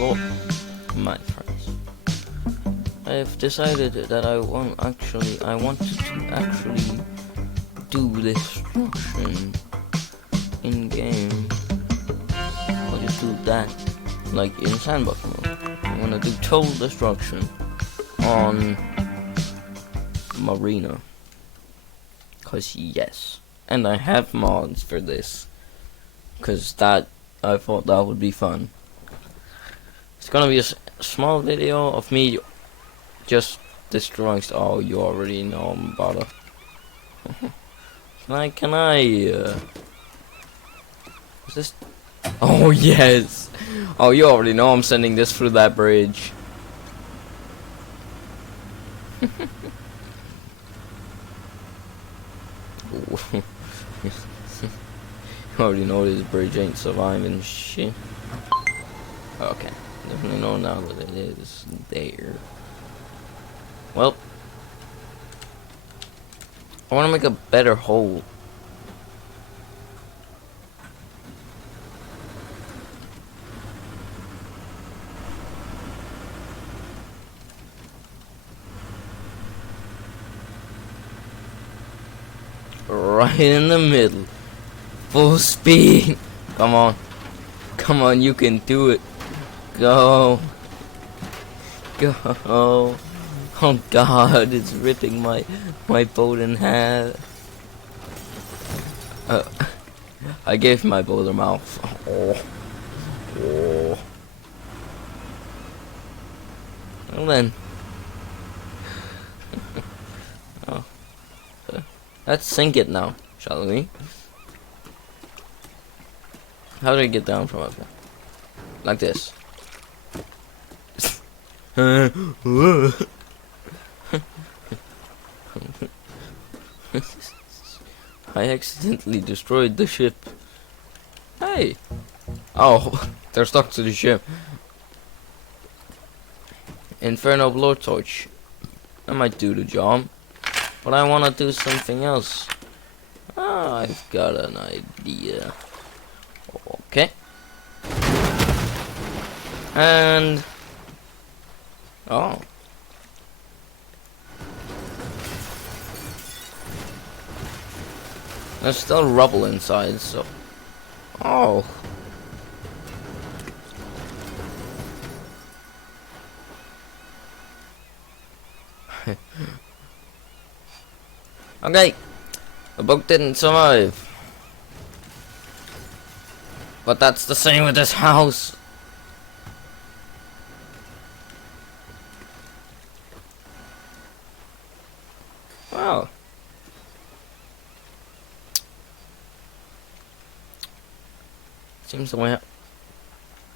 Hello, my friends. I've decided that I want to actually do destruction in game. I'll just do that, like in sandbox mode. I want to do total destruction on Marina. Cause yes, and I have mods for this. Cause I thought that would be fun. It's gonna be a small video of me just destroying oh, you already know I'm about to. Can I, is this? Oh, yes! Oh, you already know I'm sending this through that bridge. You already know this bridge ain't surviving shit. Okay. Definitely know now that it is there. Well, I want to make a better hole. Right in the middle. Full speed. Come on. Come on, you can do it. Go. Go. Oh god, it's ripping my boat in half. I gave my boat a mouth. Oh. Well then. Oh. Let's sink it now, shall we? How do I get down from up here? Like this. I accidentally destroyed the ship. Hey! Oh, they're stuck to the ship. Inferno blowtorch. That might do the job. But I want to do something else. Ah, I've got an idea. Okay. And... oh. There's still rubble inside, so... oh. Okay. The boat didn't survive. But that's the same with this house. Wow. Seems the way.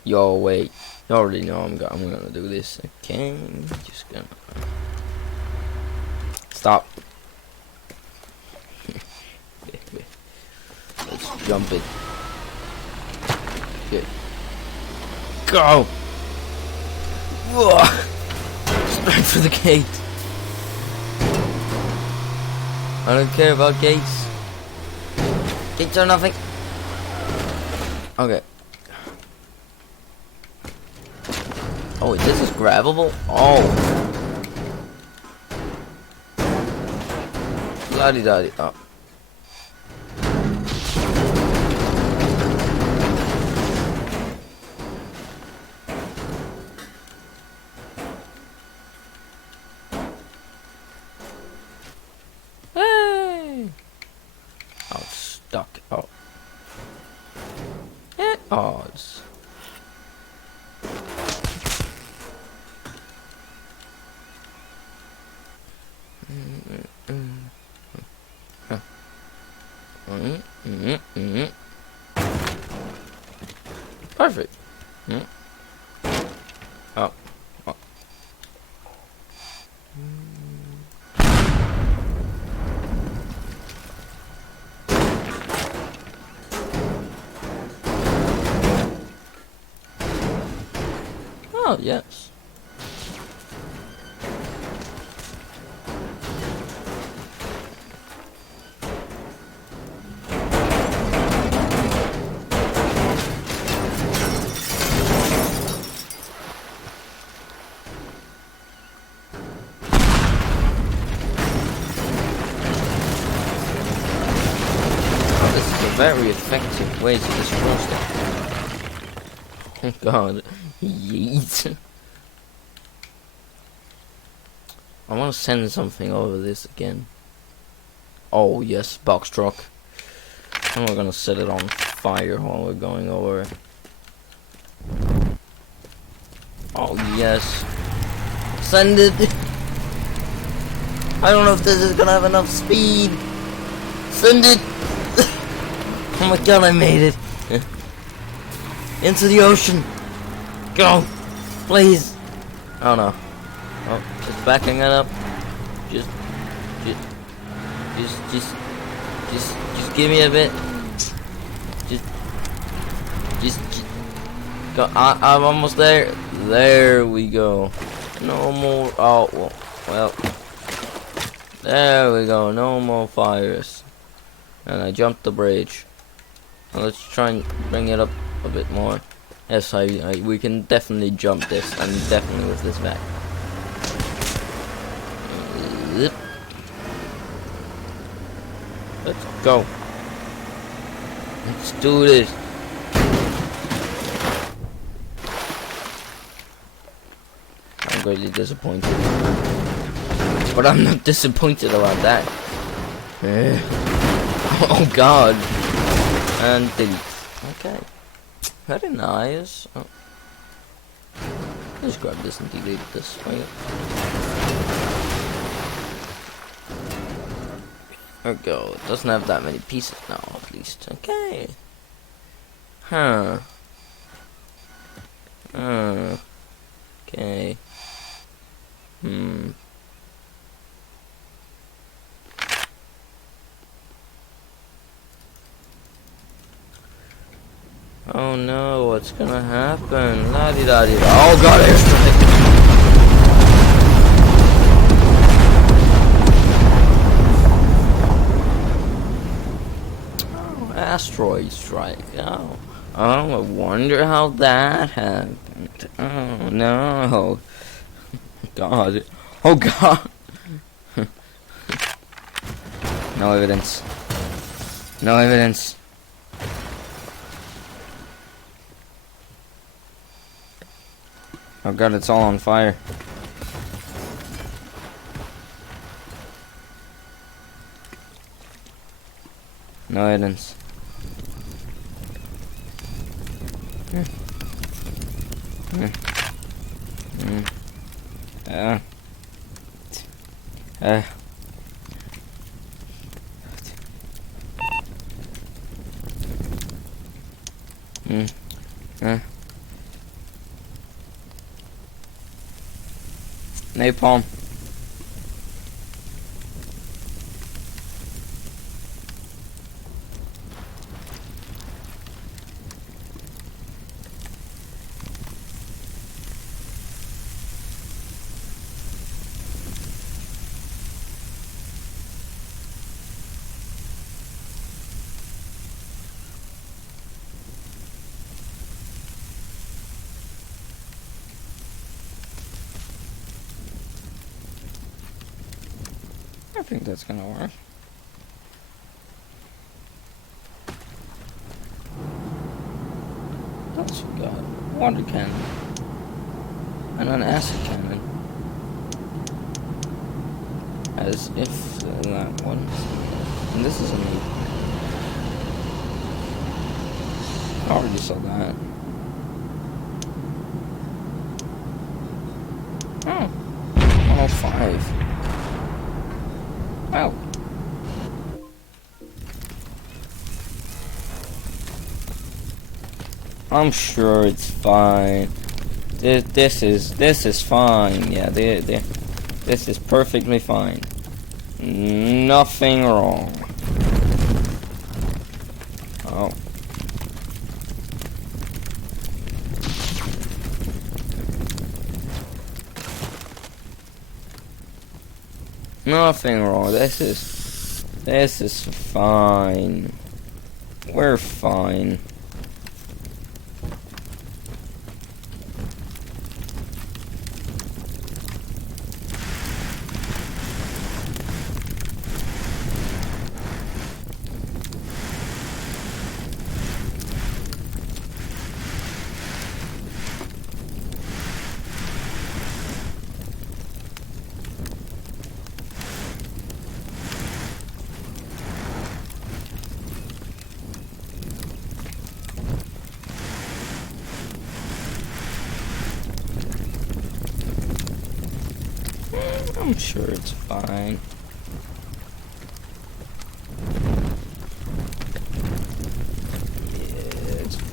Yo, wait. You already know I'm gonna do this. Okay, just gonna stop. Let's jump it. Okay. Go. Whoa. Straight for the gate. I don't care about gates. Gates are nothing. Okay. Oh, this is grabbable? Oh. La-di-da-di. Oh. Hey! Oh, it's stuck. Oh. At odds. Perfect. Oh. Oh. Oh, yes. This is a very effective way to destroy stuff. Oh god. Yeet. I want to send something over this again. Oh yes, box truck. And we're gonna set it on fire while we're going over it. Oh yes. Send it! I don't know if this is gonna have enough speed. Send it! Oh my god, I made it! Into the ocean! Go! Please! Oh no. Oh, it's backing it up. Just give me a bit. Just go. I'm almost there. There we go. No more. Oh well. There we go. No more fires. And I jumped the bridge. Now let's try and bring it up a bit more. Yes, we can definitely jump this, and definitely with this back. Let's go. Let's do this. I'm greatly disappointed. But I'm not disappointed about that. Oh god. And delete. Okay. Very nice. Oh. Let's grab this and delete this. There we go. It doesn't have that many pieces now, at least. Okay. Huh. Okay. Oh no, what's gonna happen? La-di-da-di-da. Oh god, airstrike! Asteroid strike. Oh, I wonder how that happened. Oh no. God. Oh god. No evidence. No evidence. Oh god, it's all on fire. No evidence. Napalm. I think that's gonna work. What else we got? Water cannon. And an acid cannon. As if that one. And this is a new. I already saw that. Oh. 105. Wow. I'm sure it's fine. This is fine. Yeah, this is perfectly fine. Nothing wrong. Oh. Nothing wrong. This is fine. We're fine. I'm sure it's fine. Yeah, it's fine.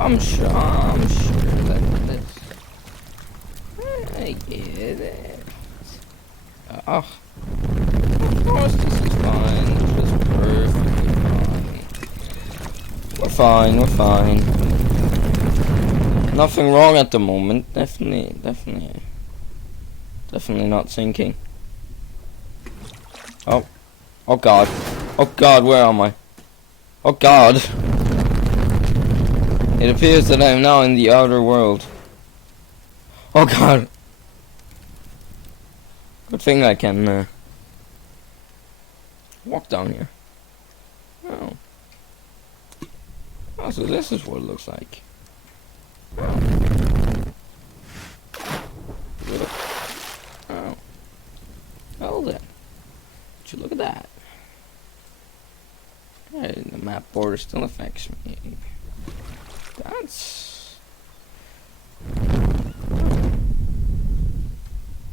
I'm sure that this. I get it. Oh, of course this is fine. This is perfectly fine. We're fine. We're fine. Nothing wrong at the moment. Definitely not sinking. Oh, oh God, oh God, where am I? Oh God. It appears that I am now in the outer world. Oh God. Good thing I can walk down here. Oh. Oh, so this is what it looks like. Oh. Oh then. Would you look at that? Hey, the map border still affects me. That's...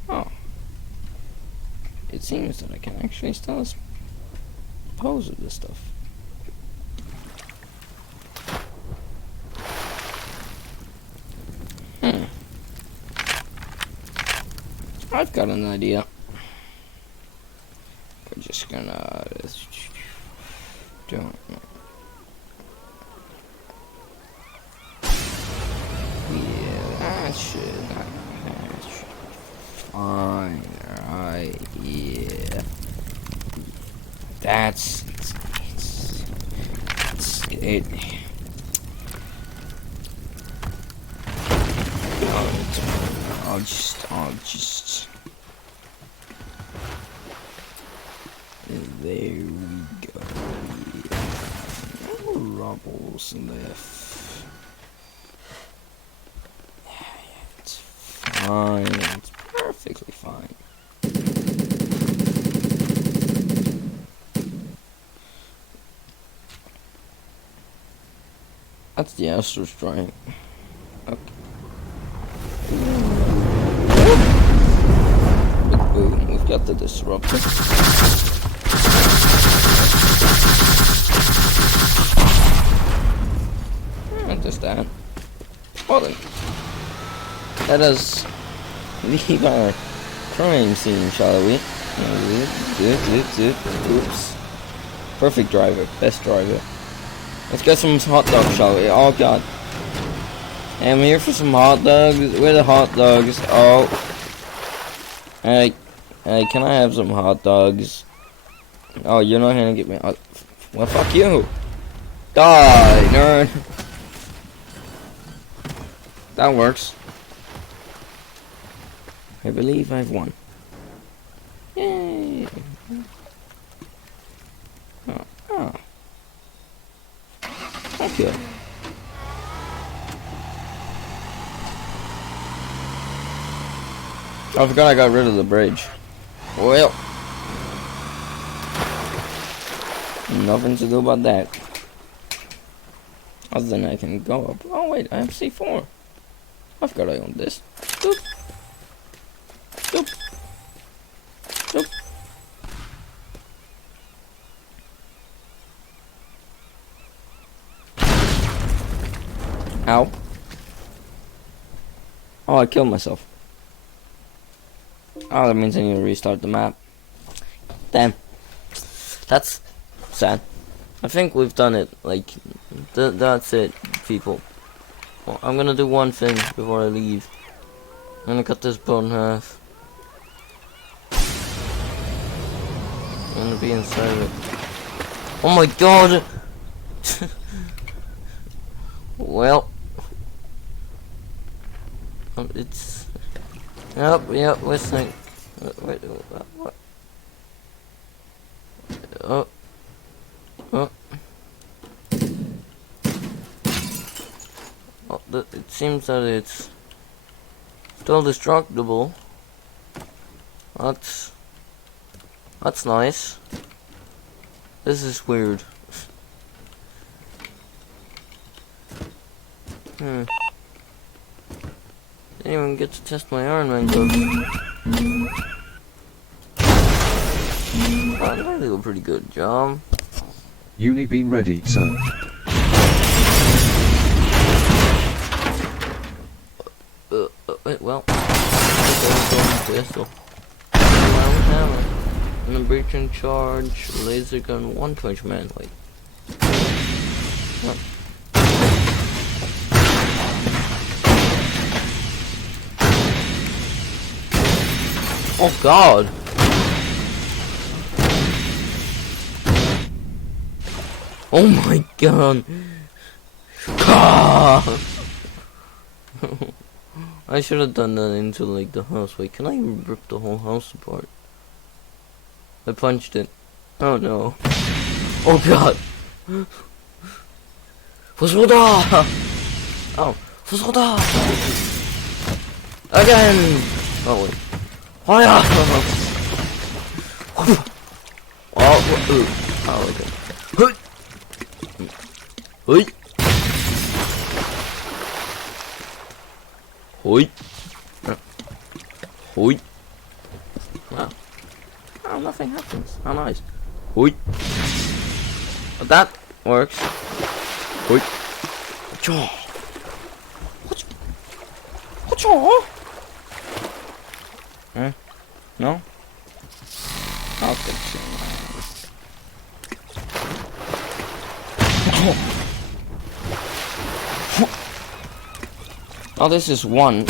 Oh. It seems that I can actually still dispose of this stuff. I've got an idea. We're just gonna... Don't... Yeah, that should fine, right, yeah. That's it. I'll just there we go. No rubbles left. It's fine. It's perfectly fine. That's the Astro Strike. Okay. Boom, we've got the disruptor. Just that. Well then, let us leave our crime scene, shall we? Oops. Perfect driver, best driver. Let's get some hot dogs, shall we? Oh God. I'm here for some hot dogs. Where are the hot dogs? Oh. Hey, can I have some hot dogs? Oh, you're not gonna get me. Well, fuck you. Die, nerd. That works. I believe I've won. Yay. Oh. Okay. I forgot I got rid of the bridge. Well. Nothing to do about that. Other than I can go up. Oh wait, I have C4. I forgot I owned this. Doop. Doop. Doop. Ow. Oh, I killed myself. Oh, that means I need to restart the map. Damn. That's sad. I think we've done it. Like, that's it, people. Well, I'm gonna do one thing before I leave. I'm gonna cut this boat in half. I'm gonna be inside of it. Oh my God! Well, it's... Yep, listening. Wait, what? Oh. Oh. Oh, it seems that it's still destructible. That's nice. This is weird. Didn't even get to test my Iron Man glove. I think I did a pretty good job. Uni beam ready, sir. Wait, well, pistol. Round hammer, and a breaching charge, laser gun, one punch man. Wait. What? Oh God! Oh my God! I should have done that into like the house. Wait, can I rip the whole house apart? I punched it. Oh no! Oh God! Fusoda! Oh, Fusoda! Again! Oh wait. Oh yeah! Oh, okay. Hoi! Hoi! Hoi! Wow. Oh, nothing happens. How nice. Hoi! But that works. Hoi! Cha! Cha! No? I'll fix it. Oh, this is one.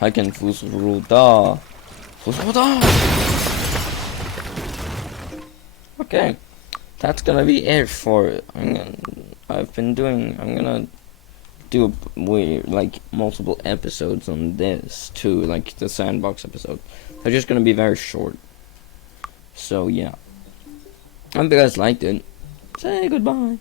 I can Fusoda. Fusoda! Okay. That's gonna be it for I'm gonna do like multiple episodes on this too, like the sandbox episode. They're just gonna be very short. So yeah. I hope you guys liked it. Say goodbye.